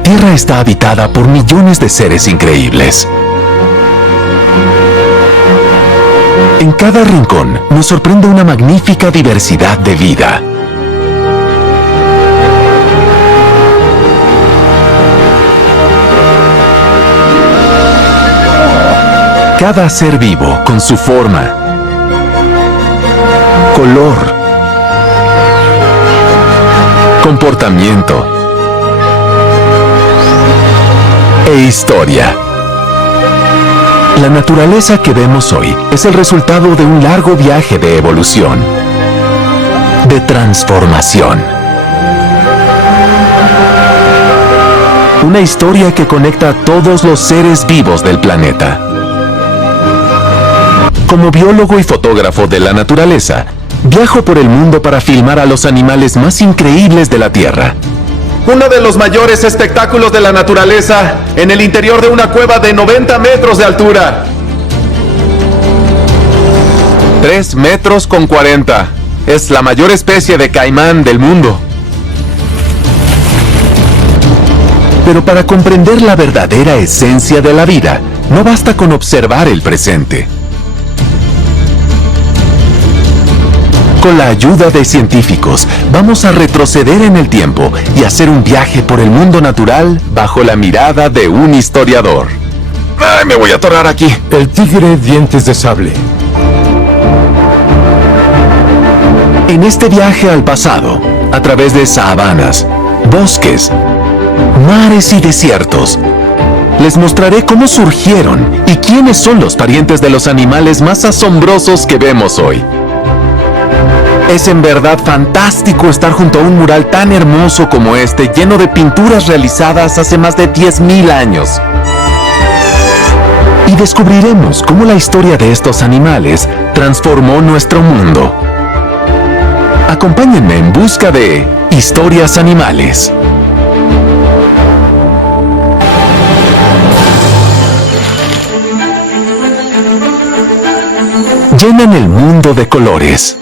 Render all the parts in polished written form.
La Tierra está habitada por millones de seres increíbles. En cada rincón nos sorprende una magnífica diversidad de vida. Cada ser vivo con su forma, color, comportamiento e historia. La naturaleza que vemos hoy es el resultado de un largo viaje de evolución, de transformación. Una historia que conecta a todos los seres vivos del planeta. Como biólogo y fotógrafo de la naturaleza, viajo por el mundo para filmar a los animales más increíbles de la Tierra. Uno de los mayores espectáculos de la naturaleza en el interior de una cueva de 90 metros de altura. 3 metros con 40. Es la mayor especie de caimán del mundo. Pero para comprender la verdadera esencia de la vida, no basta con observar el presente. Con la ayuda de científicos, vamos a retroceder en el tiempo y hacer un viaje por el mundo natural bajo la mirada de un historiador. ¡Ay, me voy a atorar aquí! El tigre dientes de sable. En este viaje al pasado, a través de sabanas, bosques, mares y desiertos, les mostraré cómo surgieron y quiénes son los parientes de los animales más asombrosos que vemos hoy. Es en verdad fantástico estar junto a un mural tan hermoso como este, lleno de pinturas realizadas hace más de 10.000 años. Y descubriremos cómo la historia de estos animales transformó nuestro mundo. Acompáñenme en busca de historias animales. Llenan el mundo de colores.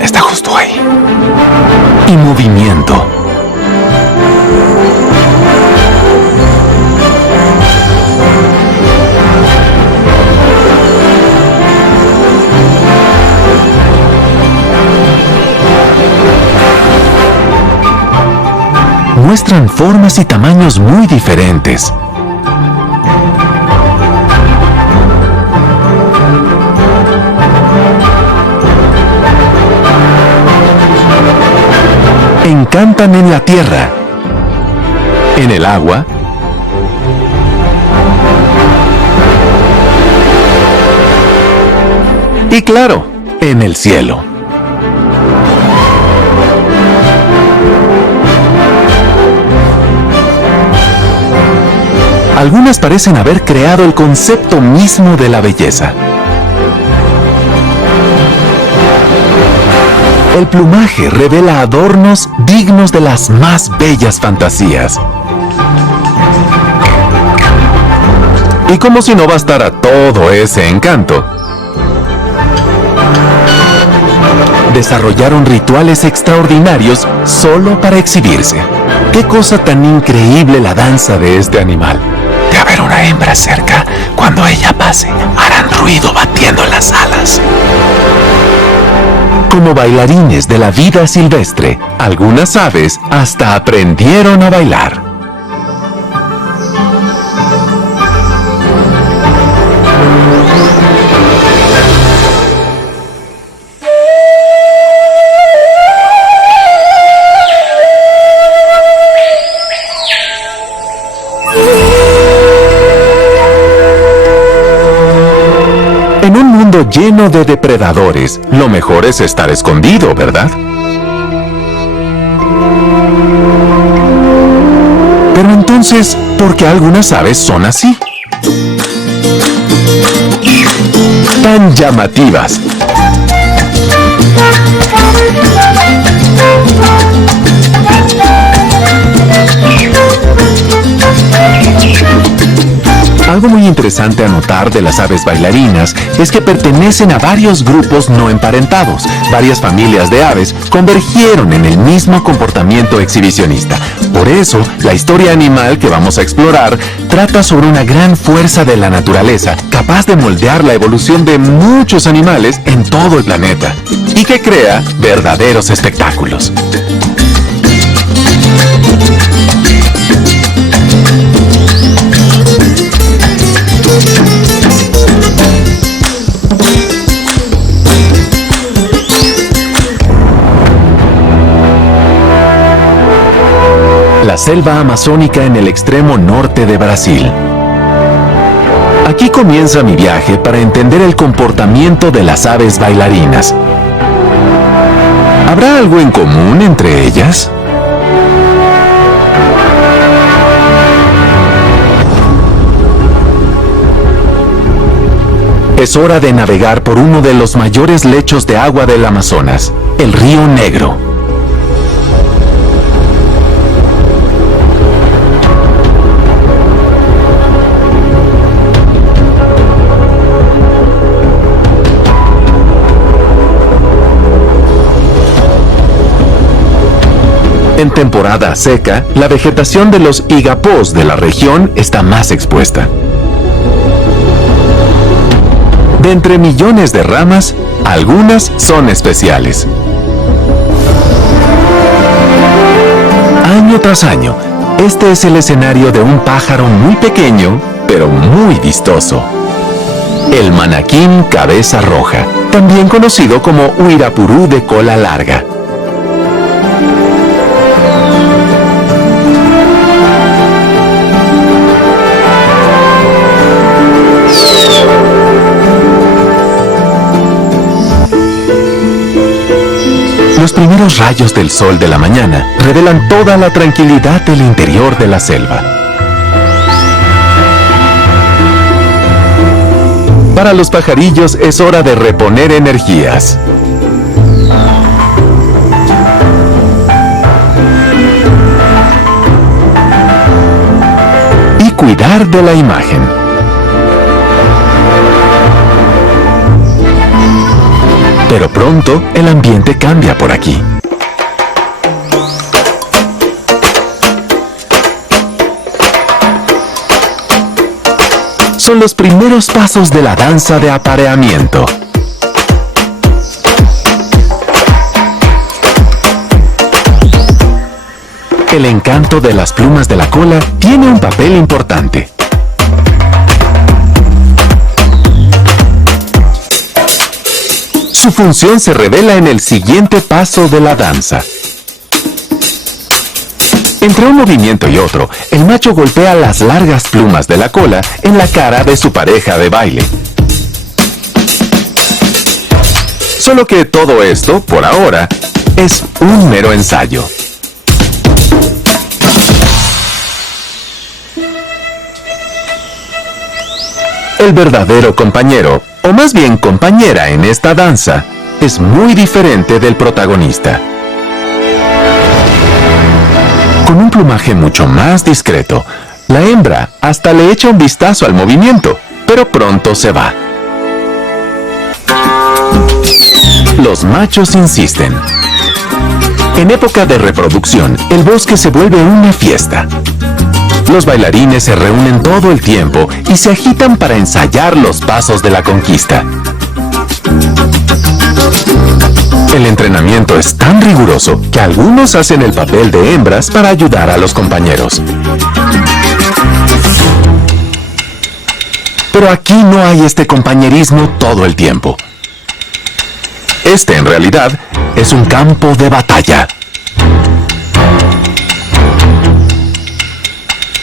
Está justo ahí. Y movimiento. Muestran formas y tamaños muy diferentes. Encantan en la tierra, en el agua, y claro, en el cielo. Algunas parecen haber creado el concepto mismo de la belleza. El plumaje revela adornos dignos de las más bellas fantasías. Y como si no bastara todo ese encanto, desarrollaron rituales extraordinarios solo para exhibirse. ¡Qué cosa tan increíble la danza de este animal! De haber una hembra cerca, cuando ella pase, harán ruido batiendo las alas. Como bailarines de la vida silvestre, algunas aves hasta aprendieron a bailar. En un mundo lleno de depredadores, lo mejor es estar escondido, ¿verdad? Pero entonces, ¿por qué algunas aves son así? Tan llamativas. Algo muy interesante a notar de las aves bailarinas es que pertenecen a varios grupos no emparentados. Varias familias de aves convergieron en el mismo comportamiento exhibicionista. Por eso, la historia animal que vamos a explorar trata sobre una gran fuerza de la naturaleza capaz de moldear la evolución de muchos animales en todo el planeta y que crea verdaderos espectáculos. La selva amazónica en el extremo norte de Brasil. Aquí comienza mi viaje para entender el comportamiento de las aves bailarinas. ¿Habrá algo en común entre ellas? Es hora de navegar por uno de los mayores lechos de agua del Amazonas, el Río Negro. En temporada seca, la vegetación de los igapós de la región está más expuesta. De entre millones de ramas, algunas son especiales. Año tras año, este es el escenario de un pájaro muy pequeño, pero muy vistoso. El manaquín cabeza roja, también conocido como uirapurú de cola larga. Los primeros rayos del sol de la mañana revelan toda la tranquilidad del interior de la selva. Para los pajarillos es hora de reponer energías. Y cuidar de la imagen. Pero pronto el ambiente cambia por aquí. Son los primeros pasos de la danza de apareamiento. El encanto de las plumas de la cola tiene un papel importante. Su función se revela en el siguiente paso de la danza. Entre un movimiento y otro, el macho golpea las largas plumas de la cola en la cara de su pareja de baile. Solo que todo esto, por ahora, es un mero ensayo. El verdadero compañero, o más bien compañera en esta danza, es muy diferente del protagonista. Con un plumaje mucho más discreto, la hembra hasta le echa un vistazo al movimiento, pero pronto se va. Los machos insisten. En época de reproducción, el bosque se vuelve una fiesta. Los bailarines se reúnen todo el tiempo y se agitan para ensayar los pasos de la conquista. El entrenamiento es tan riguroso que algunos hacen el papel de hembras para ayudar a los compañeros. Pero aquí no hay este compañerismo todo el tiempo. Este, en realidad, es un campo de batalla.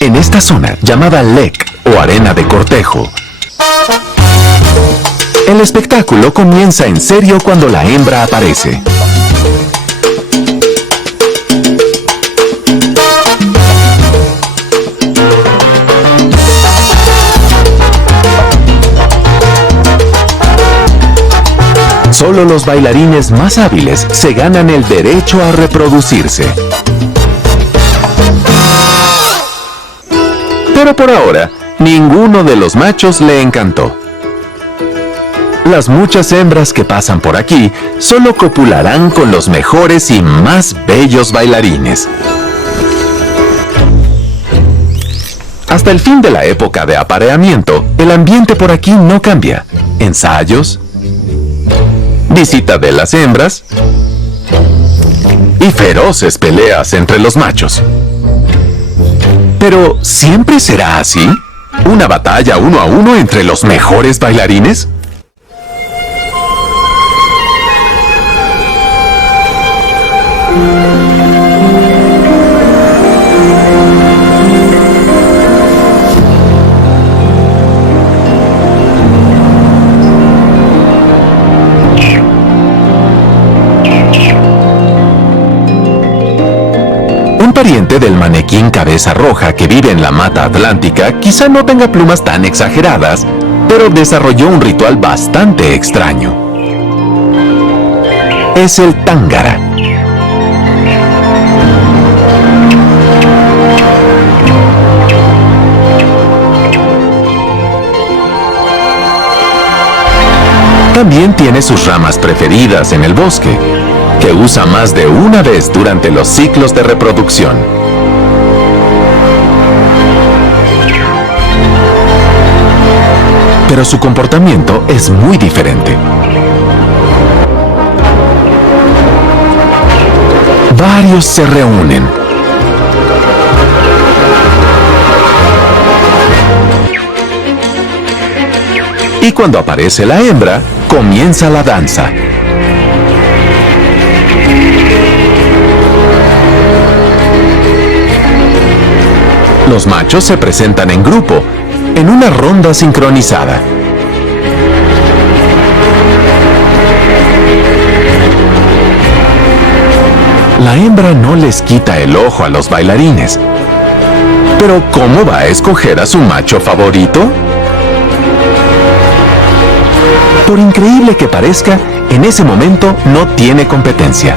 En esta zona, llamada lek o arena de cortejo, el espectáculo comienza en serio cuando la hembra aparece. Solo los bailarines más hábiles se ganan el derecho a reproducirse. Pero por ahora, Ninguno de los machos le encantó. Las muchas hembras que pasan por aquí solo copularán con los mejores y más bellos bailarines. Hasta el fin de la época de apareamiento, el ambiente por aquí no cambia. Ensayos, visita de las hembras y feroces peleas entre los machos. ¿Pero siempre será así? ¿Una batalla 1 a 1 entre los mejores bailarines? Un pariente del manequín cabeza roja que vive en la mata atlántica quizá no tenga plumas tan exageradas, pero desarrolló un ritual bastante extraño. Es el tángara. También tiene sus ramas preferidas en el bosque, que usa más de una vez durante los ciclos de reproducción. Pero su comportamiento es muy diferente. Varios se reúnen. Y cuando aparece la hembra, comienza la danza. Los machos se presentan en grupo, en una ronda sincronizada. La hembra no les quita el ojo a los bailarines. Pero ¿cómo va a escoger a su macho favorito? Por increíble que parezca, en ese momento no tiene competencia.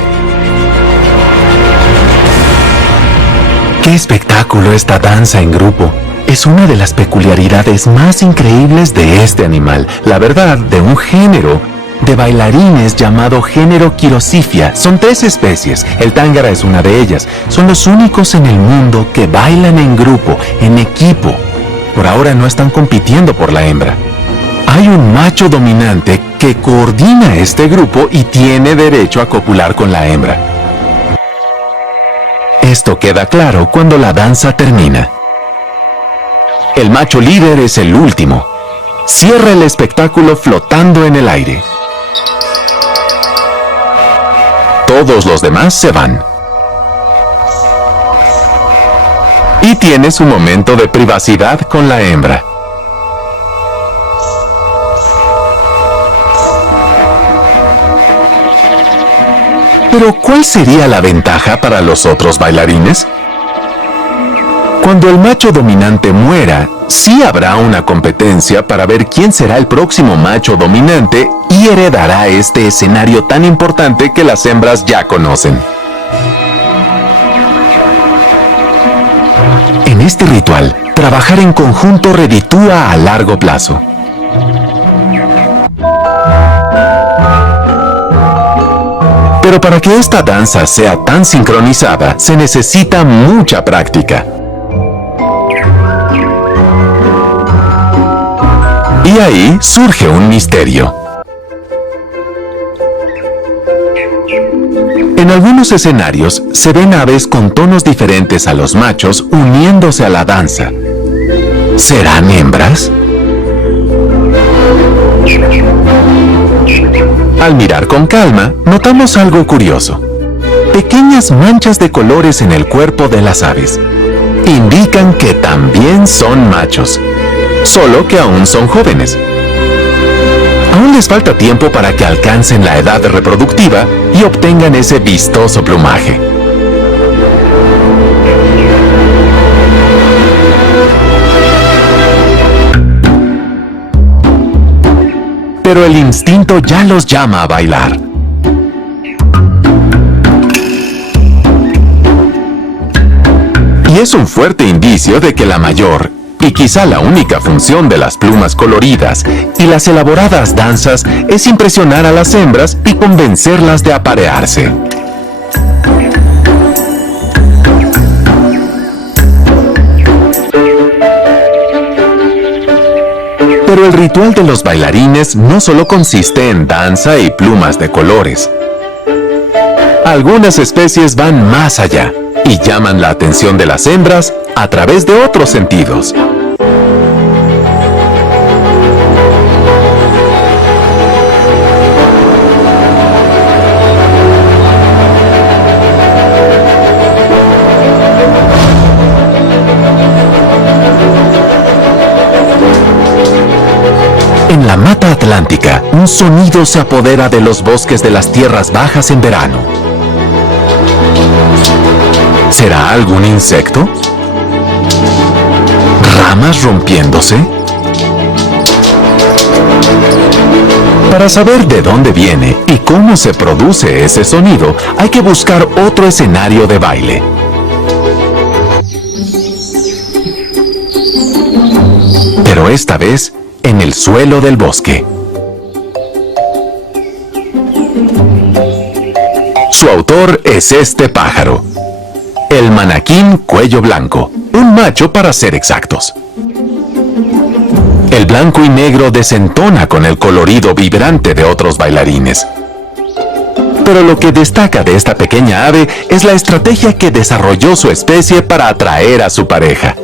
¡Qué espectáculo esta danza en grupo! Es una de las peculiaridades más increíbles de este animal, la verdad, de un género de bailarines llamado género Quirosifia. Son 3 especies, el tángara es una de ellas. Son los únicos en el mundo que bailan en grupo, en equipo. Por ahora no están compitiendo por la hembra. Hay un macho dominante que coordina este grupo y tiene derecho a copular con la hembra. Esto queda claro cuando la danza termina. El macho líder es el último. Cierra el espectáculo flotando en el aire. Todos los demás se van. Y tiene su momento de privacidad con la hembra. Pero ¿cuál sería la ventaja para los otros bailarines? Cuando el macho dominante muera, sí habrá una competencia para ver quién será el próximo macho dominante y heredará este escenario tan importante que las hembras ya conocen. En este ritual, trabajar en conjunto reditúa a largo plazo. Pero para que esta danza sea tan sincronizada, se necesita mucha práctica. Y ahí surge un misterio. En algunos escenarios se ven aves con tonos diferentes a los machos uniéndose a la danza. ¿Serán hembras? Al mirar con calma, notamos algo curioso. Pequeñas manchas de colores en el cuerpo de las aves. Indican que también son machos, solo que aún son jóvenes. Aún les falta tiempo para que alcancen la edad reproductiva y obtengan ese vistoso plumaje. Pero el instinto ya los llama a bailar. Y es un fuerte indicio de que la mayor, Y quizá la única función de las plumas coloridas y las elaboradas danzas es impresionar a las hembras y convencerlas de aparearse. Pero el ritual de los bailarines no solo consiste en danza y plumas de colores. Algunas especies van más allá y llaman la atención de las hembras a través de otros sentidos. En la mata atlántica, un sonido se apodera de los bosques de las tierras bajas en verano. ¿Será algún insecto? ¿Ramas rompiéndose? Para saber de dónde viene y cómo se produce ese sonido, hay que buscar otro escenario de baile. Pero esta vez, en el suelo del bosque. Su autor es este pájaro, el manaquín cuello blanco, un macho para ser exactos. El blanco y negro desentona con el colorido vibrante de otros bailarines. Pero lo que destaca de esta pequeña ave es la estrategia que desarrolló su especie para atraer a su pareja.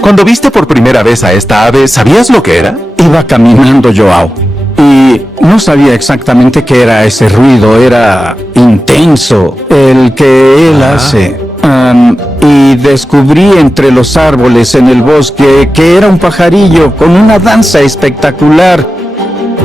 Cuando viste por primera vez a esta ave, ¿sabías lo que era? Iba caminando Joao y no sabía exactamente qué era ese ruido. Era intenso el que él hace. Y descubrí entre los árboles en el bosque que era un pajarillo con una danza espectacular.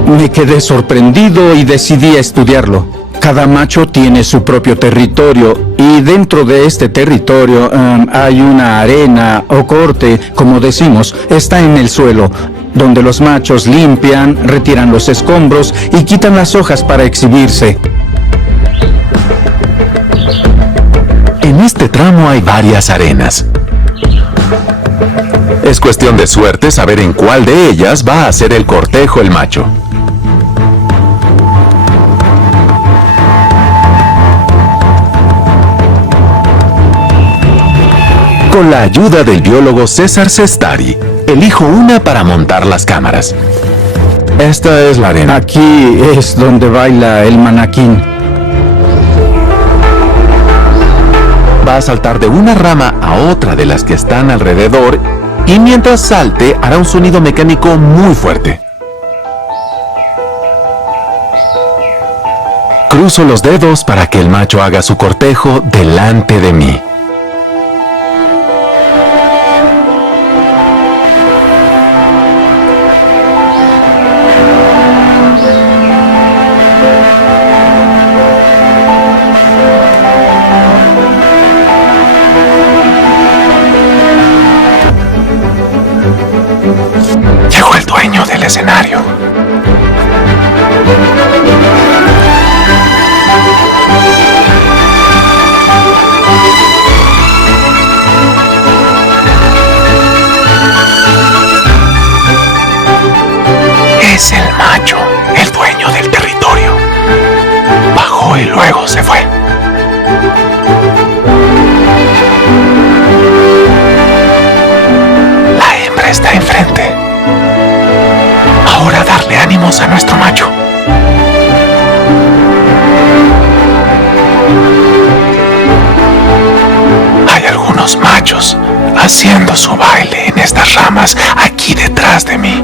Me quedé sorprendido y decidí estudiarlo. Cada macho tiene su propio territorio y dentro de este territorio hay una arena o corte, como decimos, está en el suelo, donde los machos limpian, retiran los escombros y quitan las hojas para exhibirse. En este tramo hay varias arenas. Es cuestión de suerte saber en cuál de ellas va a hacer el cortejo el macho. Con la ayuda del biólogo César Sestari, elijo una para montar las cámaras. Esta es la arena. Aquí es donde baila el manaquín. Va a saltar de una rama a otra de las que están alrededor y mientras salte hará un sonido mecánico muy fuerte. Cruzo los dedos para que el macho haga su cortejo delante de mí. Llegó el dueño del escenario. Es el macho, el dueño del territorio. Bajó y luego se fue. La hembra está enfrente. Ahora darle ánimos a nuestro macho. Hay algunos machos haciendo su baile en estas ramas aquí detrás de mí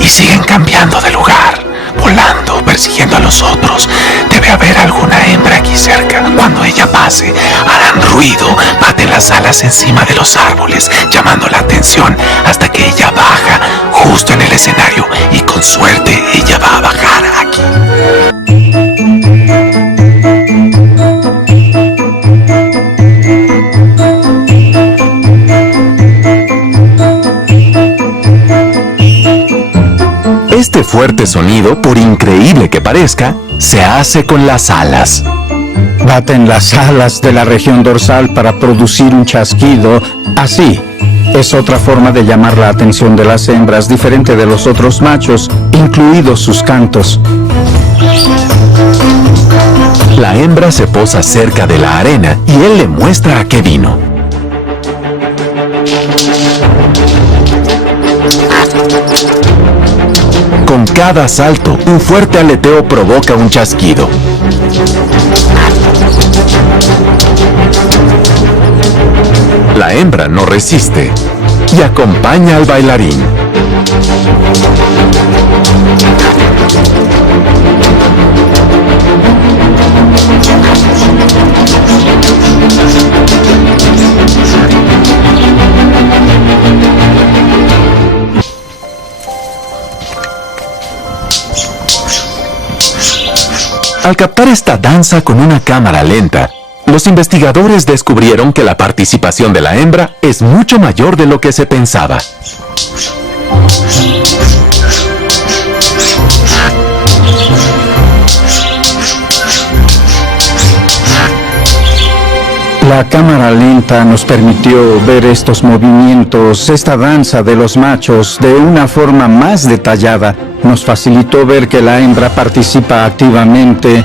y siguen cambiando de lugar, volando, persiguiendo a los otros. Debe haber alguna hembra aquí cerca. Cuando ella pase, harán ruido, baten las alas encima de los árboles, llamando la atención hasta que ella baja justo en el escenario y con suerte ella va a bajar aquí. Este fuerte sonido, por increíble que parezca, se hace con las alas. Baten las alas de la región dorsal para producir un chasquido así. Es otra forma de llamar la atención de las hembras, diferente de los otros machos, incluidos sus cantos. La hembra se posa cerca de la arena y él le muestra a qué vino. Con cada salto, un fuerte aleteo provoca un chasquido. La hembra no resiste y acompaña al bailarín. Al captar esta danza con una cámara lenta, los investigadores descubrieron que la participación de la hembra es mucho mayor de lo que se pensaba. La cámara lenta nos permitió ver estos movimientos, esta danza de los machos de una forma más detallada. Nos facilitó ver que la hembra participa activamente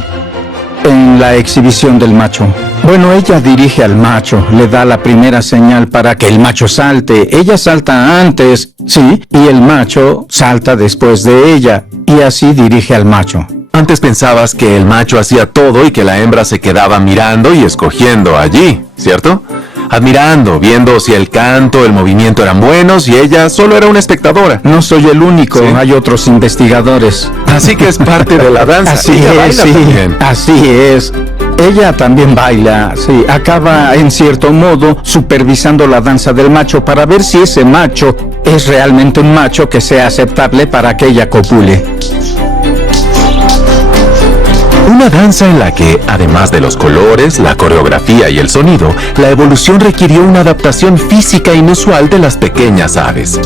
en la exhibición del macho. Bueno, ella dirige al macho, le da la primera señal para que el macho salte. Ella salta antes, sí, y el macho salta después de ella, y así dirige al macho. Antes pensabas que el macho hacía todo y que la hembra se quedaba mirando y escogiendo allí, ¿cierto? Admirando, viendo si el canto, el movimiento eran buenos y ella solo era una espectadora. No soy el único, ¿sí? Hay otros investigadores. Así que es parte de la danza. Así ella es, baila sí, también. así es. Ella también baila, sí. Acaba, en cierto modo, supervisando la danza del macho para ver si ese macho es realmente un macho que sea aceptable para que ella copule. Una danza en la que, además de los colores, la coreografía y el sonido, la evolución requirió una adaptación física inusual de las pequeñas aves.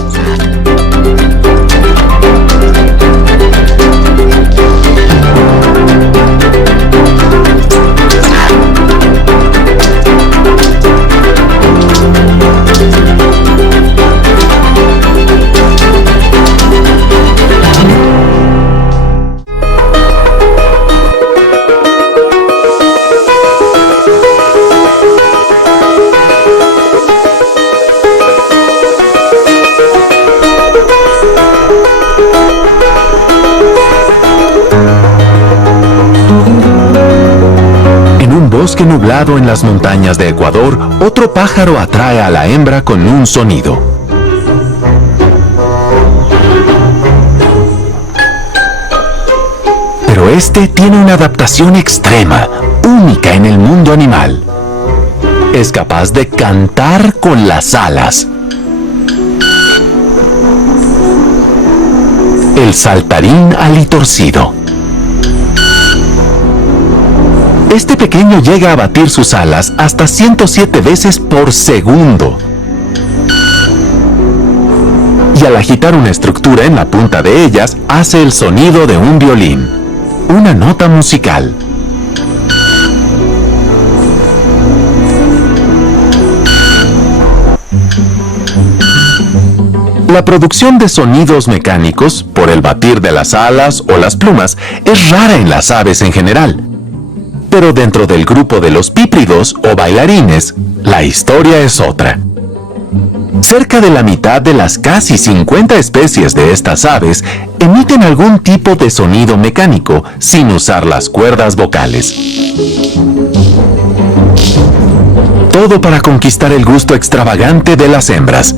Bosque nublado en las montañas de Ecuador, otro pájaro atrae a la hembra con un sonido. Pero este tiene una adaptación extrema, única en el mundo animal. Es capaz de cantar con las alas. El saltarín alitorcido. Este pequeño llega a batir sus alas hasta 107 veces por segundo. Y al agitar una estructura en la punta de ellas, hace el sonido de un violín, una nota musical. La producción de sonidos mecánicos, por el batir de las alas o las plumas, es rara en las aves en general. Pero dentro del grupo de los pípridos o bailarines, la historia es otra. Cerca de la mitad de las casi 50 especies de estas aves emiten algún tipo de sonido mecánico sin usar las cuerdas vocales. Todo para conquistar el gusto extravagante de las hembras,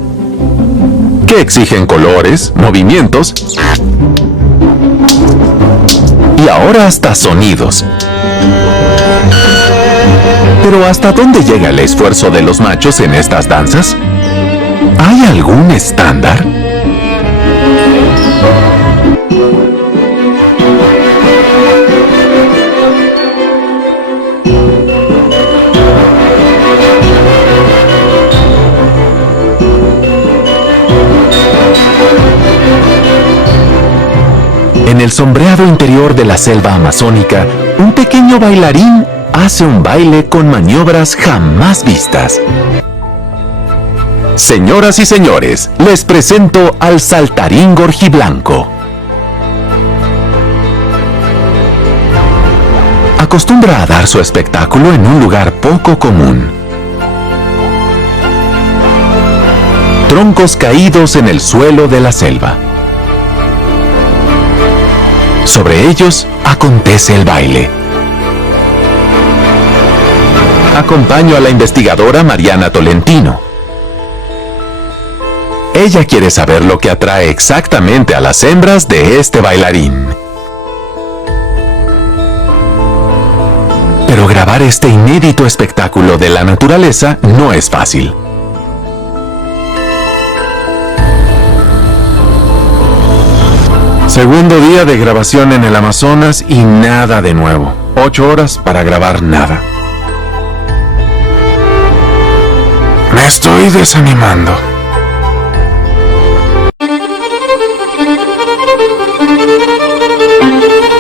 que exigen colores, movimientos y ahora hasta sonidos. Pero ¿hasta dónde llega el esfuerzo de los machos en estas danzas? ¿Hay algún estándar? En el sombreado interior de la selva amazónica, un pequeño bailarín hace un baile con maniobras jamás vistas. Señoras y señores, les presento al saltarín gorjiblanco. Acostumbra a dar su espectáculo en un lugar poco común. Troncos caídos en el suelo de la selva. Sobre ellos acontece el baile. Acompaño a la investigadora Mariana Tolentino. Ella quiere saber lo que atrae exactamente a las hembras de este bailarín. Pero grabar este inédito espectáculo de la naturaleza no es fácil. Segundo día de grabación en el Amazonas y nada de nuevo. 8 horas para grabar nada. Me estoy desanimando.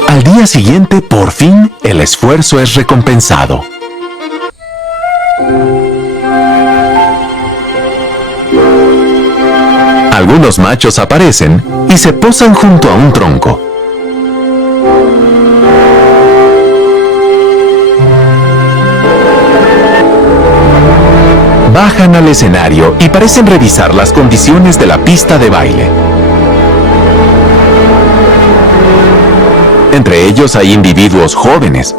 Al día siguiente, por fin, el esfuerzo es recompensado. Algunos machos aparecen y se posan junto a un tronco. Bajan al escenario y parecen revisar las condiciones de la pista de baile. Entre ellos hay individuos jóvenes.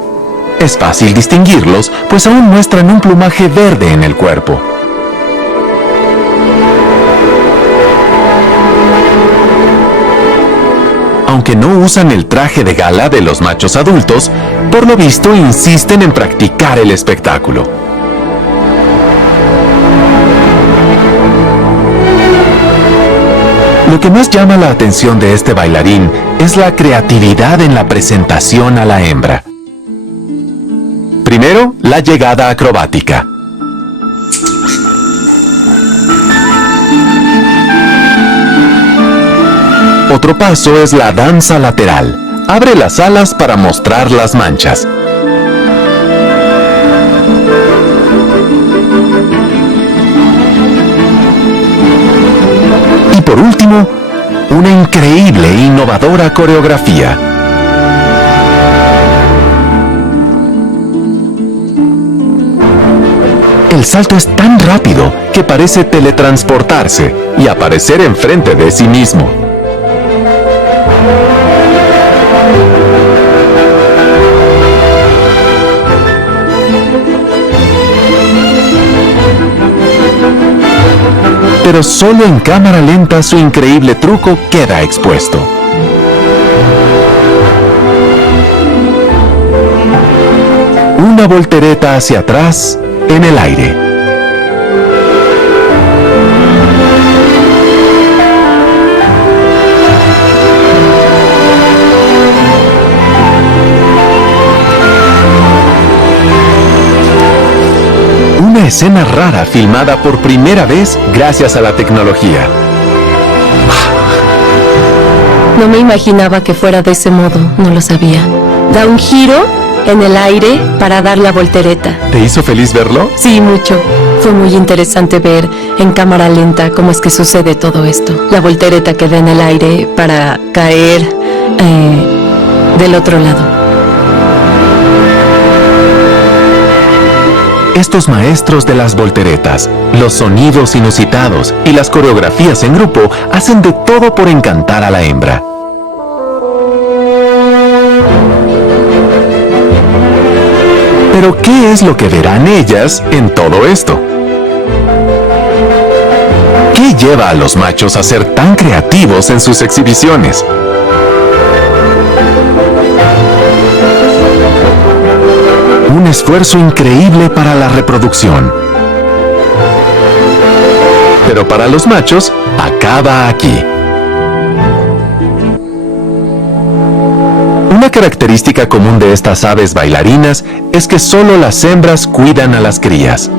Es fácil distinguirlos, pues aún muestran un plumaje verde en el cuerpo. Aunque no usan el traje de gala de los machos adultos, por lo visto insisten en practicar el espectáculo. Lo que más llama la atención de este bailarín es la creatividad en la presentación a la hembra. Primero, la llegada acrobática. Otro paso es la danza lateral. Abre las alas para mostrar las manchas. Y por último, una increíble e innovadora coreografía. El salto es tan rápido que parece teletransportarse y aparecer enfrente de sí mismo. Pero solo en cámara lenta su increíble truco queda expuesto. Una voltereta hacia atrás en el aire. Una escena rara filmada por primera vez gracias a la tecnología. No me imaginaba que fuera de ese modo, no lo sabía. Da un giro en el aire para dar la voltereta. ¿Te hizo feliz verlo? Sí, mucho. Fue muy interesante ver en cámara lenta cómo es que sucede todo esto. La voltereta que da en el aire para caer del otro lado. Estos maestros de las volteretas, los sonidos inusitados y las coreografías en grupo hacen de todo por encantar a la hembra. Pero ¿qué es lo que verán ellas en todo esto? ¿Qué lleva a los machos a ser tan creativos en sus exhibiciones? Un esfuerzo increíble para la reproducción. Pero para los machos, acaba aquí. Una característica común de estas aves bailarinas es que solo las hembras cuidan a las crías.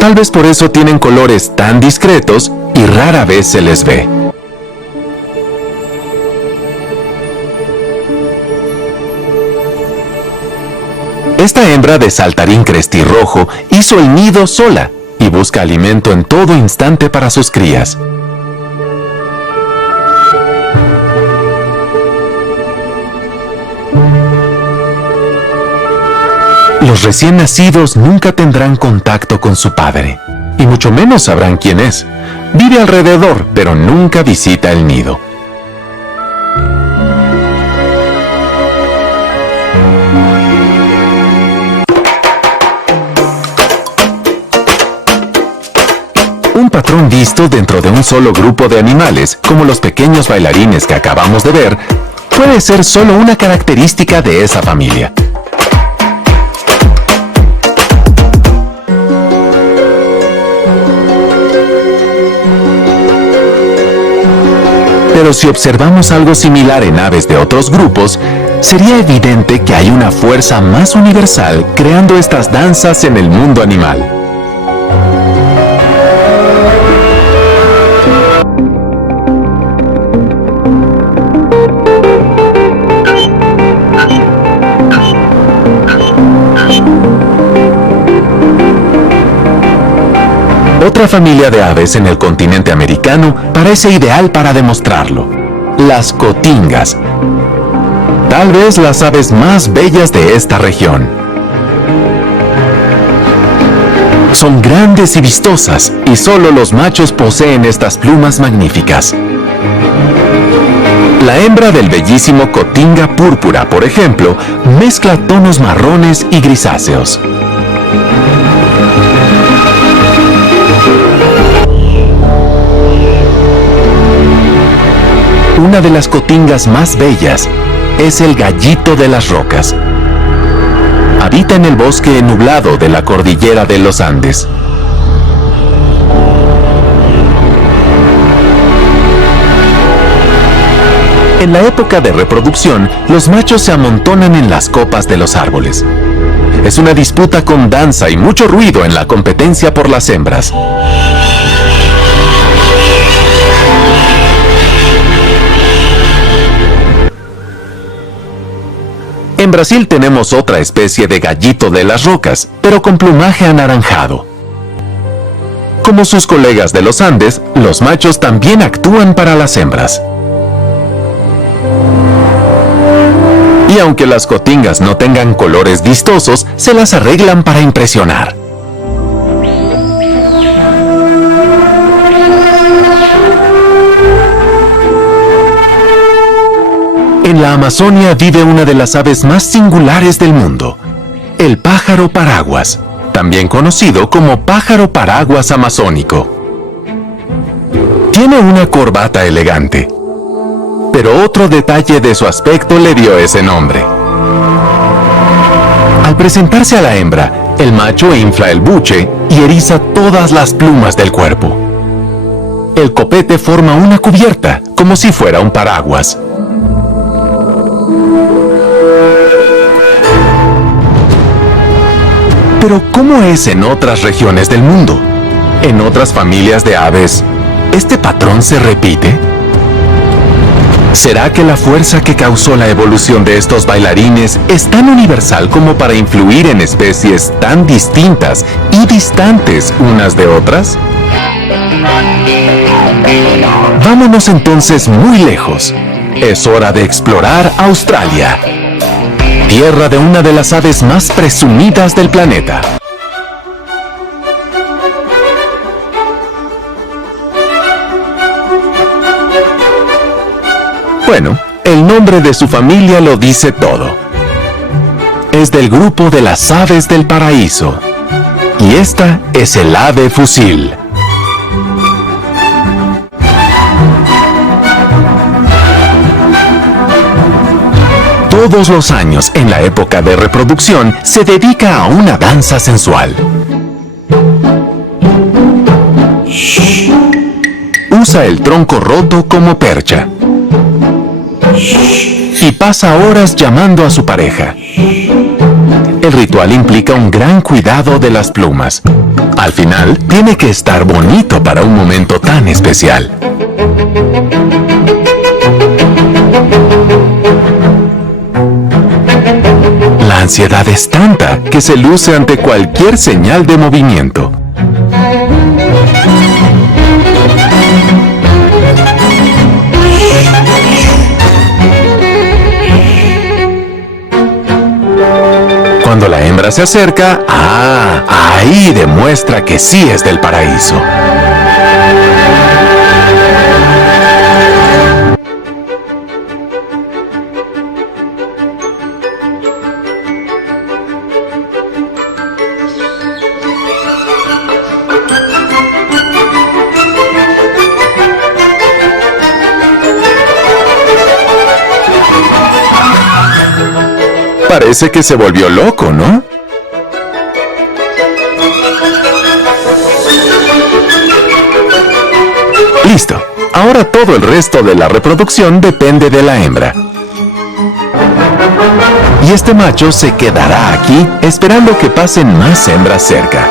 Tal vez por eso tienen colores tan discretos y rara vez se les ve. Esta hembra de saltarín crestirrojo hizo el nido sola y busca alimento en todo instante para sus crías. Los recién nacidos nunca tendrán contacto con su padre, y mucho menos sabrán quién es. Vive alrededor, pero nunca visita el nido. Un patrón visto dentro de un solo grupo de animales, como los pequeños bailarines que acabamos de ver, puede ser solo una característica de esa familia. Pero si observamos algo similar en aves de otros grupos, sería evidente que hay una fuerza más universal creando estas danzas en el mundo animal. Otra familia de aves en el continente americano parece ideal para demostrarlo: las cotingas. Tal vez las aves más bellas de esta región. Son grandes y vistosas, y solo los machos poseen estas plumas magníficas. La hembra del bellísimo cotinga púrpura, por ejemplo, mezcla tonos marrones y grisáceos. Una de las cotingas más bellas es el gallito de las rocas. Habita en el bosque nublado de la cordillera de los Andes. En la época de reproducción, los machos se amontonan en las copas de los árboles. Es una disputa con danza y mucho ruido en la competencia por las hembras. En Brasil tenemos otra especie de gallito de las rocas, pero con plumaje anaranjado. Como sus colegas de los Andes, los machos también actúan para las hembras. Y aunque las cotingas no tengan colores vistosos, se las arreglan para impresionar. En la Amazonia vive una de las aves más singulares del mundo, el pájaro paraguas, también conocido como pájaro paraguas amazónico. Tiene una corbata elegante, pero otro detalle de su aspecto le dio ese nombre. Al presentarse a la hembra, el macho infla el buche y eriza todas las plumas del cuerpo. El copete forma una cubierta, como si fuera un paraguas. Pero ¿cómo es en otras regiones del mundo? ¿En otras familias de aves, este patrón se repite? ¿Será que la fuerza que causó la evolución de estos bailarines es tan universal como para influir en especies tan distintas y distantes unas de otras? Vámonos entonces muy lejos. Es hora de explorar Australia, tierra de una de las aves más presumidas del planeta. Bueno, el nombre de su familia lo dice todo. Es del grupo de las aves del paraíso. Y esta es el ave fusil. Todos los años, en la época de reproducción, se dedica a una danza sensual. Usa el tronco roto como percha. Y pasa horas llamando a su pareja. El ritual implica un gran cuidado de las plumas. Al final, tiene que estar bonito para un momento tan especial. La La ansiedad es tanta que se luce ante cualquier señal de movimiento. Cuando la hembra se acerca, ahí demuestra que sí es del paraíso. Parece que se volvió loco, ¿no? Listo. Ahora todo el resto de la reproducción depende de la hembra. Y este macho se quedará aquí esperando que pasen más hembras cerca.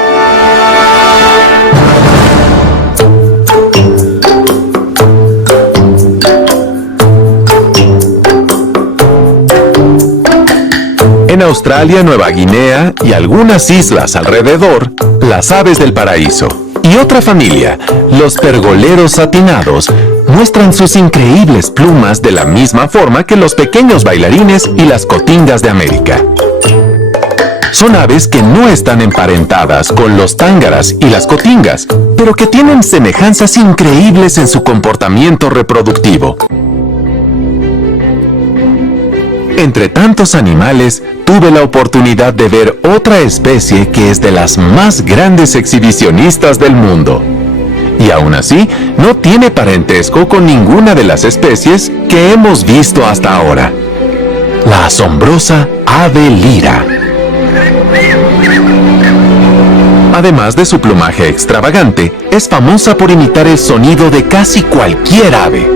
En Australia, Nueva Guinea y algunas islas alrededor, las aves del paraíso y otra familia, los pergoleros satinados, muestran sus increíbles plumas de la misma forma que los pequeños bailarines y las cotingas de América. Son aves que no están emparentadas con los tángaras y las cotingas, pero que tienen semejanzas increíbles en su comportamiento reproductivo. Entre tantos animales, tuve la oportunidad de ver otra especie que es de las más grandes exhibicionistas del mundo. Y aún así, no tiene parentesco con ninguna de las especies que hemos visto hasta ahora. La asombrosa ave lira. Además de su plumaje extravagante, es famosa por imitar el sonido de casi cualquier ave.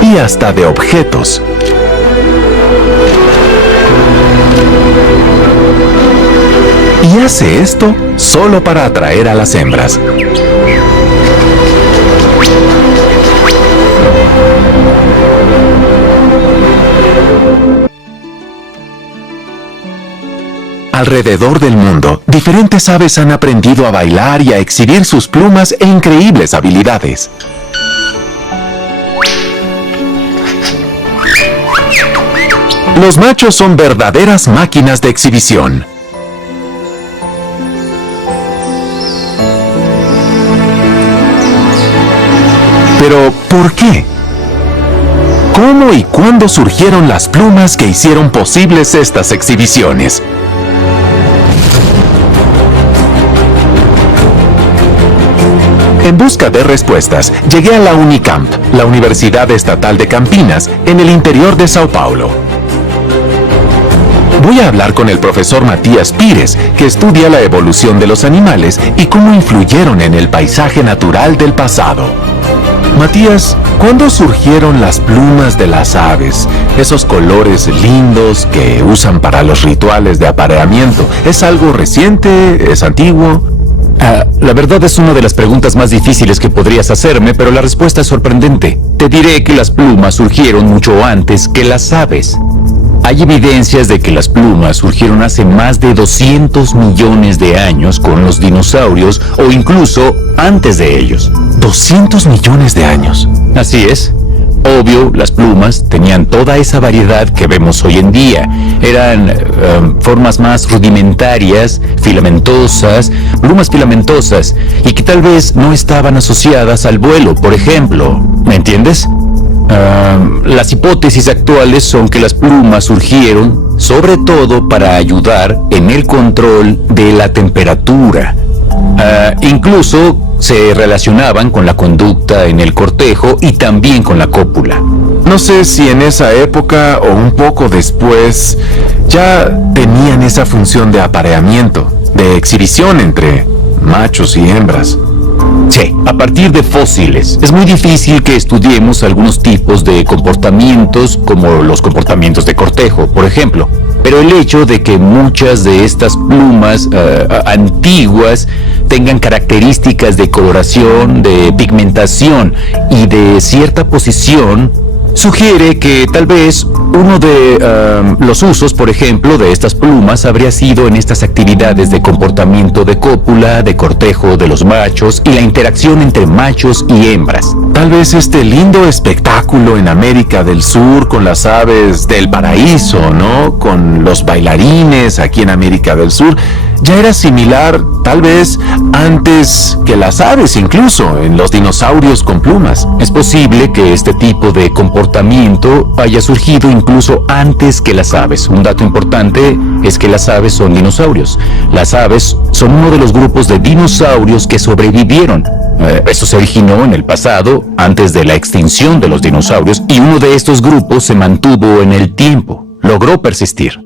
Y hasta de objetos. Y hace esto solo para atraer a las hembras. Alrededor del mundo, diferentes aves han aprendido a bailar y a exhibir sus plumas e increíbles habilidades. Los machos son verdaderas máquinas de exhibición. Pero, ¿por qué? ¿Cómo y cuándo surgieron las plumas que hicieron posibles estas exhibiciones? En busca de respuestas, llegué a la Unicamp, la Universidad Estatal de Campinas, en el interior de Sao Paulo. Voy a hablar con el profesor Matías Pires, que estudia la evolución de los animales y cómo influyeron en el paisaje natural del pasado. Matías, ¿cuándo surgieron las plumas de las aves? Esos colores lindos que usan para los rituales de apareamiento. ¿Es algo reciente? ¿Es antiguo? La verdad es una de las preguntas más difíciles que podrías hacerme, pero la respuesta es sorprendente. Te diré que las plumas surgieron mucho antes que las aves. Hay evidencias de que las plumas surgieron hace más de 200 millones de años con los dinosaurios o incluso antes de ellos. 200 millones de años. Así es. Obvio, las plumas tenían toda esa variedad que vemos hoy en día. Eran formas más rudimentarias, filamentosas, plumas filamentosas, y que tal vez no estaban asociadas al vuelo, por ejemplo. ¿Me entiendes? Las hipótesis actuales son que las plumas surgieron sobre todo para ayudar en el control de la temperatura. Incluso se relacionaban con la conducta en el cortejo y también con la cópula. No sé si en esa época o un poco después ya tenían esa función de apareamiento, de exhibición entre machos y hembras. Sí, a partir de fósiles. Es muy difícil que estudiemos algunos tipos de comportamientos como los comportamientos de cortejo, por ejemplo. Pero el hecho de que muchas de estas plumas antiguas tengan características de coloración, de pigmentación y de cierta posición sugiere que tal vez uno de los usos, por ejemplo, de estas plumas habría sido en estas actividades de comportamiento de cópula, de cortejo de los machos y la interacción entre machos y hembras. Tal vez este lindo espectáculo en América del Sur con las aves del paraíso, ¿no? Con los bailarines aquí en América del Sur, ya era similar, tal vez antes que las aves, incluso en los dinosaurios con plumas. Es posible que este tipo de comportamiento haya surgido incluso antes que las aves. Un dato importante es que las aves son dinosaurios. Las aves son uno de los grupos de dinosaurios que sobrevivieron. Eso se originó en el pasado, antes de la extinción de los dinosaurios, y uno de estos grupos se mantuvo en el tiempo. Logró persistir.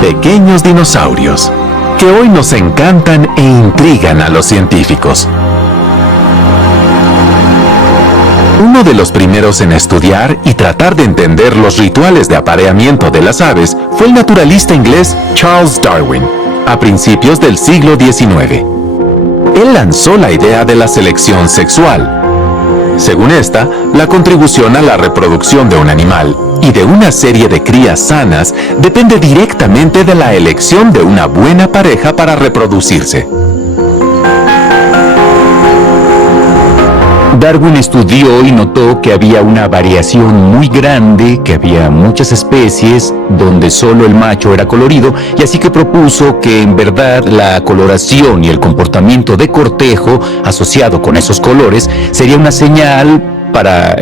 Pequeños dinosaurios, que hoy nos encantan e intrigan a los científicos. Uno de los primeros en estudiar y tratar de entender los rituales de apareamiento de las aves fue el naturalista inglés Charles Darwin, a principios del siglo XIX. Él lanzó la idea de la selección sexual. Según esta, la contribución a la reproducción de un animal y de una serie de crías sanas depende directamente de la elección de una buena pareja para reproducirse. Darwin estudió y notó que había una variación muy grande, que había muchas especies donde solo el macho era colorido, y así que propuso que en verdad la coloración y el comportamiento de cortejo asociado con esos colores sería una señal para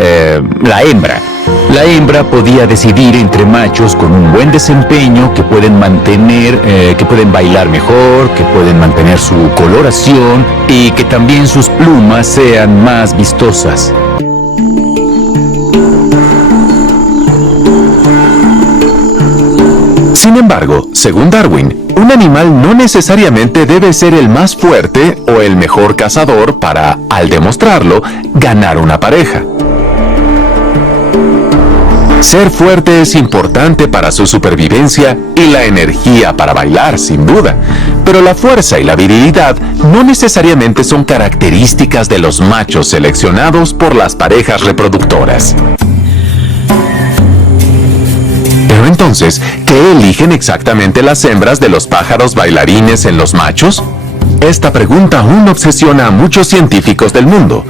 la hembra. La hembra podía decidir entre machos con un buen desempeño que pueden mantener, que pueden bailar mejor, que pueden mantener su coloración y que también sus plumas sean más vistosas. Sin embargo, según Darwin, un animal no necesariamente debe ser el más fuerte o el mejor cazador para, al demostrarlo, ganar una pareja. Ser fuerte es importante para su supervivencia y la energía para bailar, sin duda. Pero la fuerza y la virilidad no necesariamente son características de los machos seleccionados por las parejas reproductoras. Pero entonces, ¿qué eligen exactamente las hembras de los pájaros bailarines en los machos? Esta pregunta aún obsesiona a muchos científicos del mundo,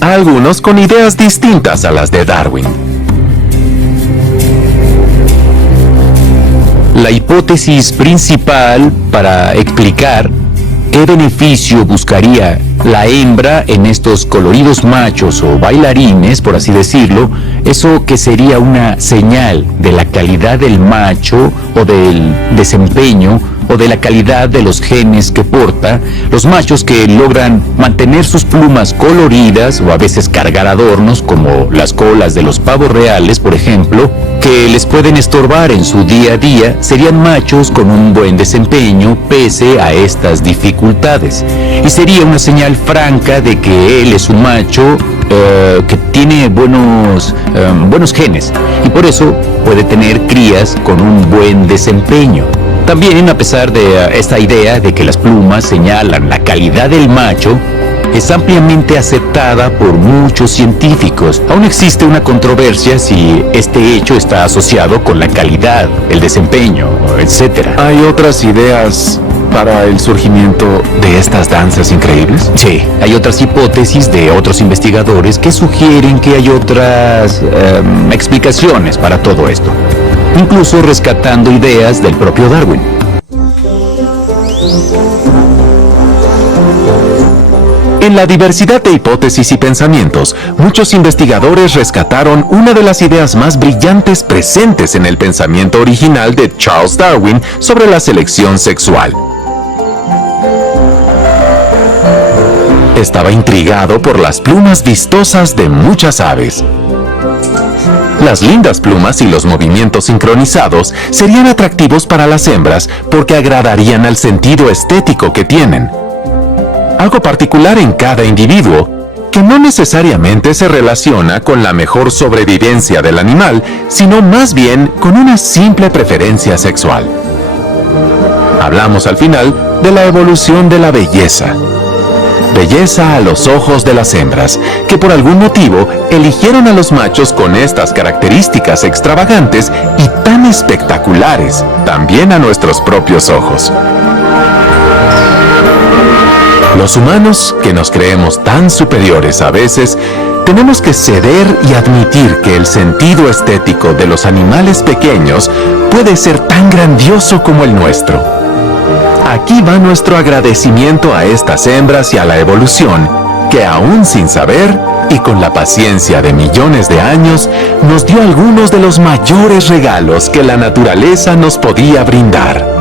algunos con ideas distintas a las de Darwin. La hipótesis principal para explicar qué beneficio buscaría la hembra en estos coloridos machos o bailarines, por así decirlo, eso que sería una señal de la calidad del macho o del desempeño o de la calidad de los genes que porta, los machos que logran mantener sus plumas coloridas o a veces cargar adornos como las colas de los pavos reales, por ejemplo, que les pueden estorbar en su día a día, serían machos con un buen desempeño pese a estas dificultades. Y sería una señal franca de que él es un macho que tiene buenos genes y por eso puede tener crías con un buen desempeño. También, a pesar de esta idea de que las plumas señalan la calidad del macho, es ampliamente aceptada por muchos científicos. Aún existe una controversia si este hecho está asociado con la calidad, el desempeño, etc. ¿Hay otras ideas para el surgimiento de estas danzas increíbles? Sí, hay otras hipótesis de otros investigadores que sugieren que hay otras explicaciones para todo esto, incluso rescatando ideas del propio Darwin. En la diversidad de hipótesis y pensamientos, muchos investigadores rescataron una de las ideas más brillantes presentes en el pensamiento original de Charles Darwin sobre la selección sexual. Estaba intrigado por las plumas vistosas de muchas aves. Las lindas plumas y los movimientos sincronizados serían atractivos para las hembras porque agradarían al sentido estético que tienen. Algo particular en cada individuo, que no necesariamente se relaciona con la mejor sobrevivencia del animal, sino más bien con una simple preferencia sexual. Hablamos al final de la evolución de la belleza. Belleza a los ojos de las hembras, que por algún motivo eligieron a los machos con estas características extravagantes y tan espectaculares, también a nuestros propios ojos. Los humanos, que nos creemos tan superiores a veces, tenemos que ceder y admitir que el sentido estético de los animales pequeños puede ser tan grandioso como el nuestro. Aquí va nuestro agradecimiento a estas hembras y a la evolución, que aún sin saber y con la paciencia de millones de años, nos dio algunos de los mayores regalos que la naturaleza nos podía brindar.